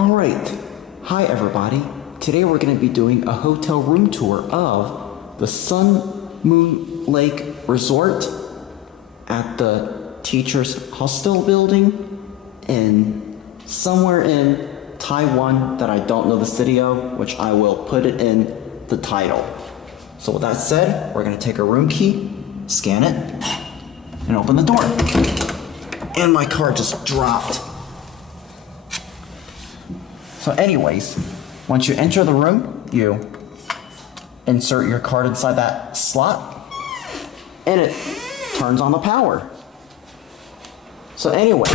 Alright, hi everybody. Today we're going to be doing a hotel room tour of the Sun Moon Lake Resort at the Teachers Hostel building in somewhere in Taiwan that I don't know the city of, which I will put it in the title. So with that said, we're going to take a room key, scan it, and open the door. And my card just dropped. So anyways, once you enter the room, you insert your card inside that slot, and it turns on the power. So anyway,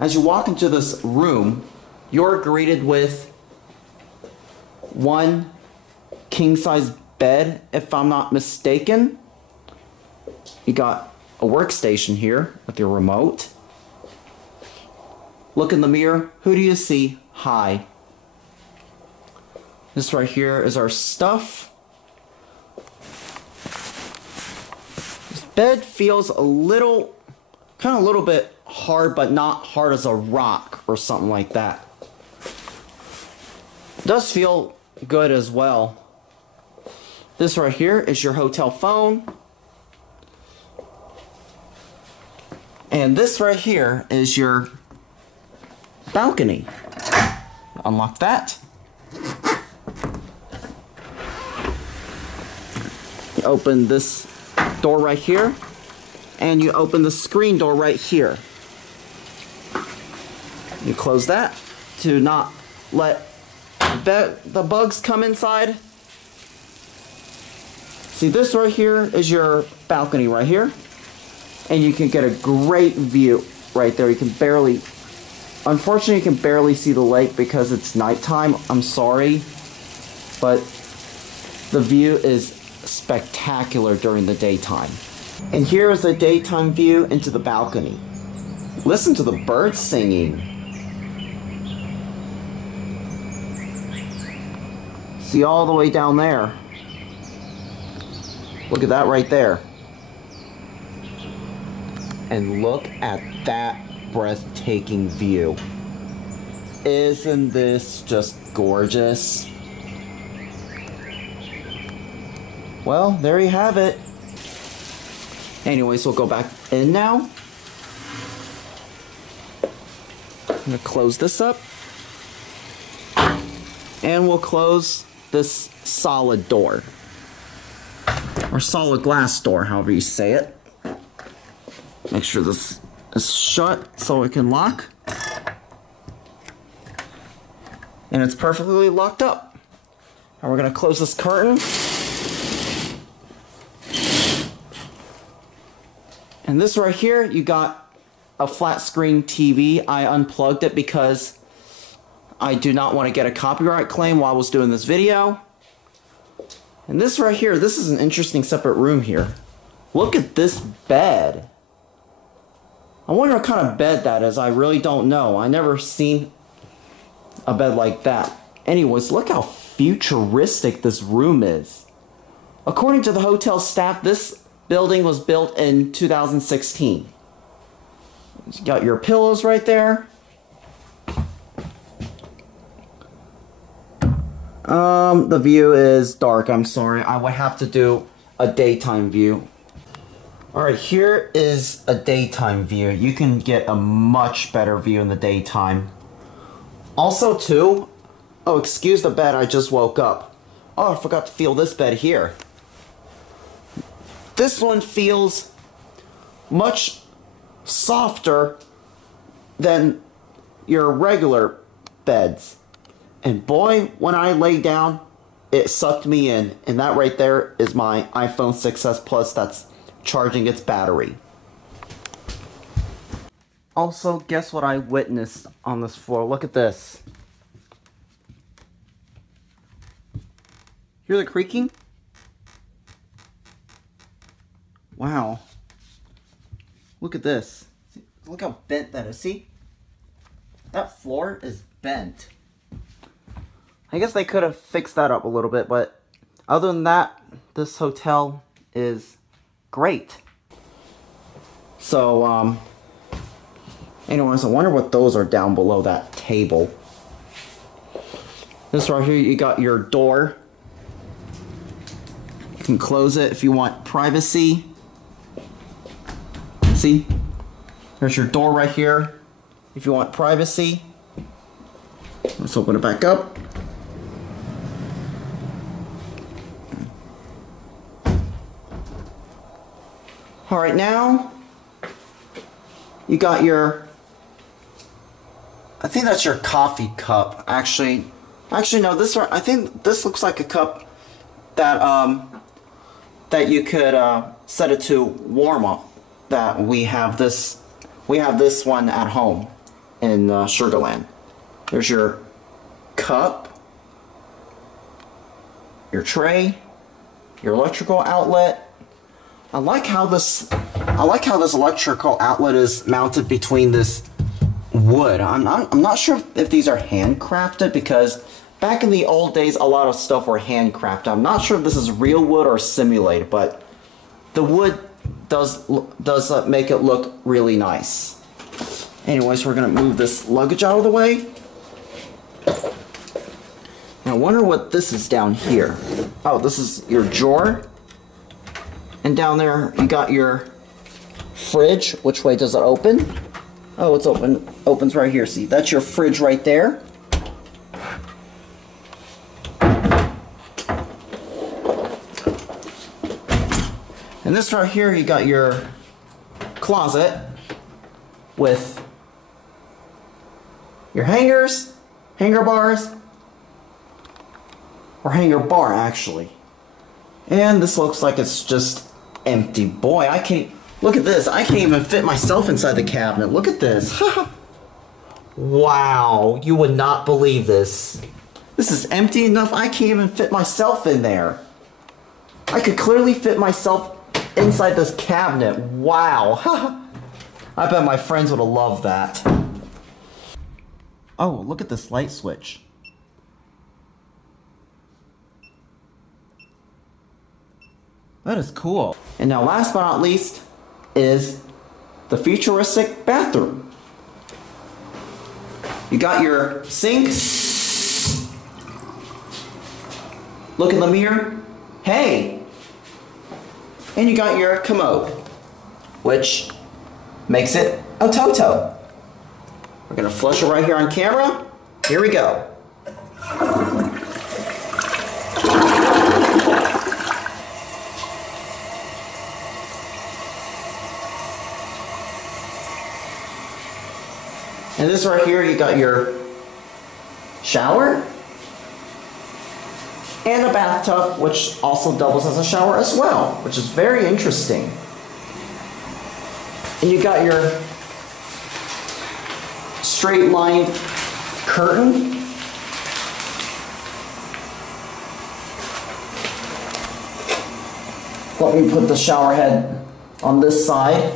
as you walk into this room, you're greeted with one king-size bed, if I'm not mistaken. You got a workstation here with your remote. Look in the mirror. Who do you see? Hi. This right here is our stuff. This bed feels a little bit hard, but not hard as a rock or something like that. It does feel good as well. This right here is your hotel phone. And this right here is your balcony. Unlock that. You open this door right here, and you open the screen door right here. You close that to not let the bugs come inside. See, this right here is your balcony right here, and you can get a great view right there. You can barely, unfortunately, you can barely see the lake because it's nighttime. I'm sorry, but the view is spectacular during the daytime. And here is a daytime view into the balcony. Listen to the birds singing. See all the way down there. Look at that right there. And look at that breathtaking view. Isn't this just gorgeous? Well, there you have it. Anyways, we'll go back in now. I'm gonna close this up. And we'll close this solid door. Or solid glass door, however you say it. Make sure this is shut so it can lock. And it's perfectly locked up. And we're gonna close this curtain. And this right here, you got a flat screen TV. I unplugged it because I do not want to get a copyright claim while I was doing this video. And this right here, this is an interesting separate room here. Look at this bed. I wonder what kind of bed that is. I really don't know. I never seen a bed like that. Anyways, look how futuristic this room is. According to the hotel staff, this building was built in 2016. You got your pillows right there. The view is dark. I'm sorry. I would have to do a daytime view. Alright, here is a daytime view. You can get a much better view in the daytime. Also, too, oh, excuse the bed, I just woke up. Oh, I forgot to feel this bed here. This one feels much softer than your regular beds. And boy, when I lay down, it sucked me in. And that right there is my iPhone 6s Plus that's charging its battery. Also, guess what I witnessed on this floor? Look at this. Hear the creaking? Wow. Look at this. Look how bent that is. See? That floor is bent. I guess they could have fixed that up a little bit, but other than that, this hotel is great. So, anyways, I wonder what those are down below that table. This right here, you got your door. You can close it if you want privacy. See? There's your door right here if you want privacy. Let's open it back up. All right, now you got your, I think that's your coffee cup. Actually no, I think this looks like a cup that that you could set it to warm up. That we have this one at home in Sugarland. There's your cup, your tray, your electrical outlet. I like how this electrical outlet is mounted between this wood. I'm not sure if these are handcrafted, because back in the old days a lot of stuff were handcrafted. I'm not sure if this is real wood or simulated, but the wood does make it look really nice. Anyways, we're gonna move this luggage out of the way. Now I wonder what this is down here. Oh, this is your drawer. And down there you got your fridge. Which way does it open? Oh, it's open. Opens right here. See, that's your fridge right there. And this right here, you got your closet with your hangers, hanger bars, or hanger bar actually. And this looks like it's just empty. Boy, I can't, look at this. I can't even fit myself inside the cabinet. Look at this. Wow, you would not believe this. This is empty enough, I can't even fit myself in there. I could clearly fit myself inside this cabinet. Wow. I bet my friends would have loved that. Oh, look at this light switch. That is cool. And now last but not least is the futuristic bathroom. You got your sink. Look in the mirror. Hey! And you got your commode, which makes it a Toto. We're gonna flush it right here on camera. Here we go. And this right here, you got your shower and a bathtub, which also doubles as a shower as well, which is very interesting. And you got your straight lined curtain. Let me put the shower head on this side.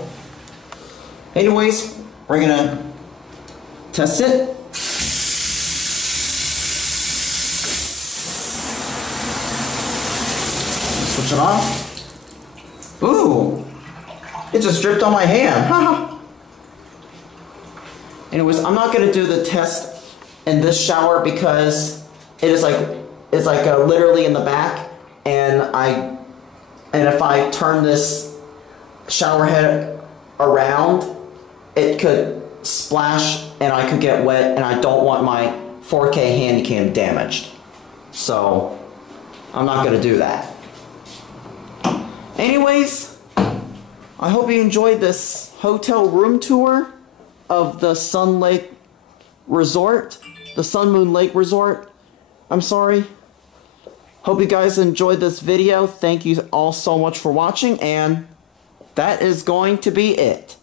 Anyways, we're gonna test it. Switch it off. Ooh, it just dripped on my hand. Anyways, I'm not gonna do the test in this shower because it's like literally in the back, and if I turn this shower head around, it could splash and I could get wet, and I don't want my 4K handycam damaged. So I'm not gonna do that. Anyways, I hope you enjoyed this hotel room tour of the Sun Lake Resort, the Sun Moon Lake Resort. I'm sorry. Hope you guys enjoyed this video. Thank you all so much for watching, and that is going to be it.